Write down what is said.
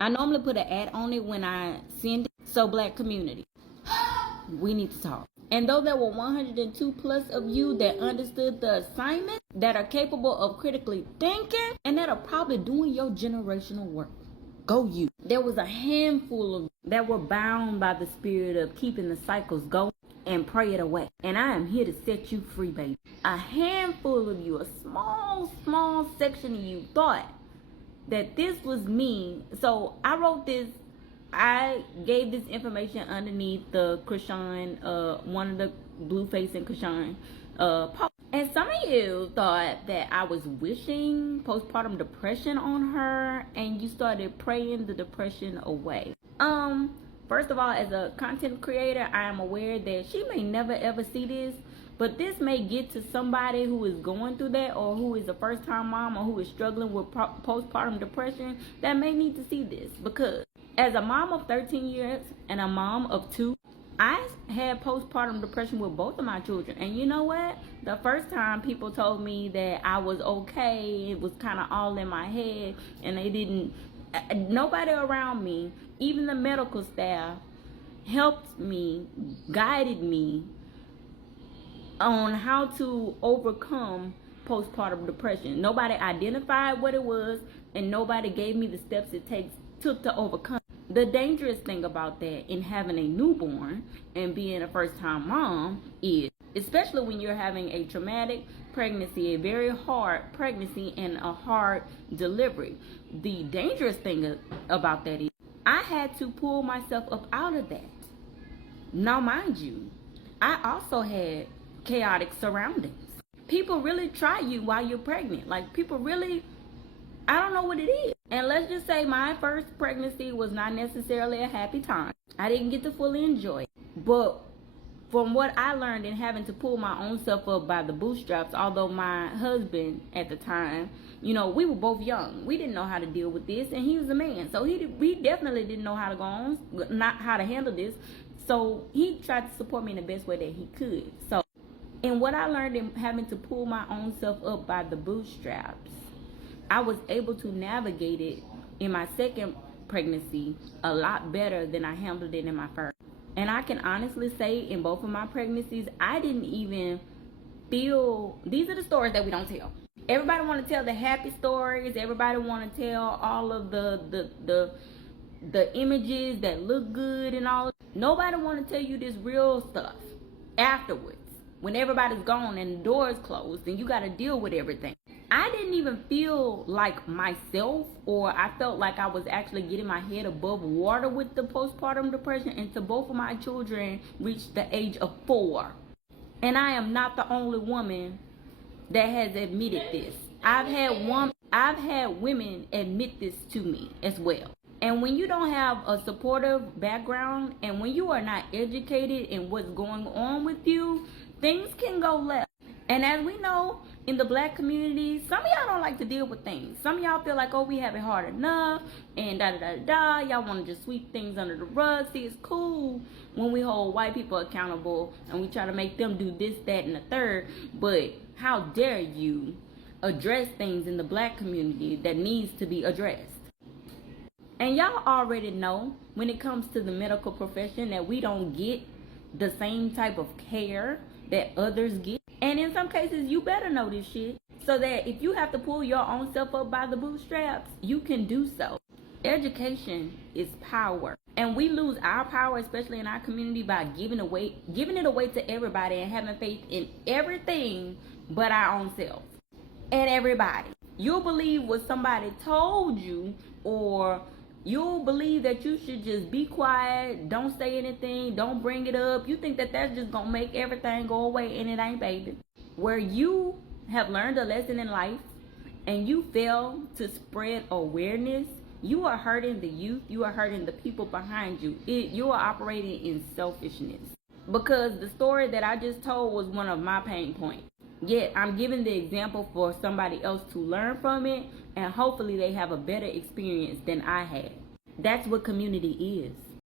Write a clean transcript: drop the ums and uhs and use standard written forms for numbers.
I normally put an ad on it when I send it. So Black community, we need to talk. And though there were 102 plus of you that understood the assignment, that are capable of critically thinking, and that are probably doing your generational work, go you. There was a handful of that were bound by the spirit of keeping the cycles going and pray it away. And I am here to set you free, baby. A handful of you, a small section of you thought that this was me. So I wrote this, I gave this information underneath the Krishan, one of the Blueface and Krishan posts. And some of you thought that I was wishing postpartum depression on her, and you started praying the depression away. First of all, as a content creator, I am aware that she may never ever see this, but this may get to somebody who is going through that, or who is a first-time mom, or who is struggling with postpartum depression, that may need to see this. Because as a mom of 13 years and a mom of 2, I had postpartum depression with both of my children. And you know what? The first time people told me that I was okay, it was kind of all in my head, and they didn't, nobody around me, even the medical staff, helped me, guided me on how to overcome postpartum depression. Nobody identified what it was, and nobody gave me the steps it took to overcome. The dangerous thing about that in having a newborn and being a first-time mom is, especially when you're having a traumatic pregnancy, a very hard pregnancy and a hard delivery, the dangerous thing about that is I had to pull myself up out of that. Now, mind you, I also had chaotic surroundings. People really try you while you're pregnant. Like, people really, I don't know what it is. And let's just say my first pregnancy was not necessarily a happy time. I didn't get to fully enjoy it. But from what I learned in having to pull my own self up by the bootstraps, although my husband at the time, you know, we were both young. We didn't know how to deal with this, and he was a man. So we definitely didn't know how to go on, not how to handle this. So he tried to support me in the best way that he could. So, and what I learned in having to pull my own self up by the bootstraps, I was able to navigate it in my second pregnancy a lot better than I handled it in my first. And I can honestly say in both of my pregnancies, I didn't even feel, these are the stories that we don't tell. Everybody want to tell the happy stories. Everybody want to tell all of the images that look good and all. Nobody want to tell you this real stuff afterwards, when everybody's gone and the door's closed and you got to deal with everything. I didn't even feel like myself, or I felt like I was actually getting my head above water with the postpartum depression until both of my children reached the age of 4. And I am not the only woman that has admitted this. I've had women admit this to me as well. And when you don't have a supportive background, and when you are not educated in what's going on with you, things can go left. And as we know, in the Black community, some of y'all don't like to deal with things. Some of y'all feel like, oh, we have it hard enough, and da-da-da-da. Y'all want to just sweep things under the rug. See, it's cool when we hold white people accountable and we try to make them do this, that, and the third. But how dare you address things in the Black community that needs to be addressed? And y'all already know, when it comes to the medical profession, that we don't get the same type of care that others get. And in some cases, you better know this shit, so that if you have to pull your own self up by the bootstraps, you can do so. Education is power. And we lose our power, especially in our community, by giving it away to everybody and having faith in everything but our own selves. And everybody. You'll believe what somebody told you, or you'll believe that you should just be quiet, don't say anything, don't bring it up. You think that that's just going to make everything go away, and it ain't, baby. Where you have learned a lesson in life and you fail to spread awareness, you are hurting the youth, you are hurting the people behind you. You are operating in selfishness. Because the story that I just told was one of my pain points. Yet I'm giving the example for somebody else to learn from it, and hopefully they have a better experience than I had. That's what community is.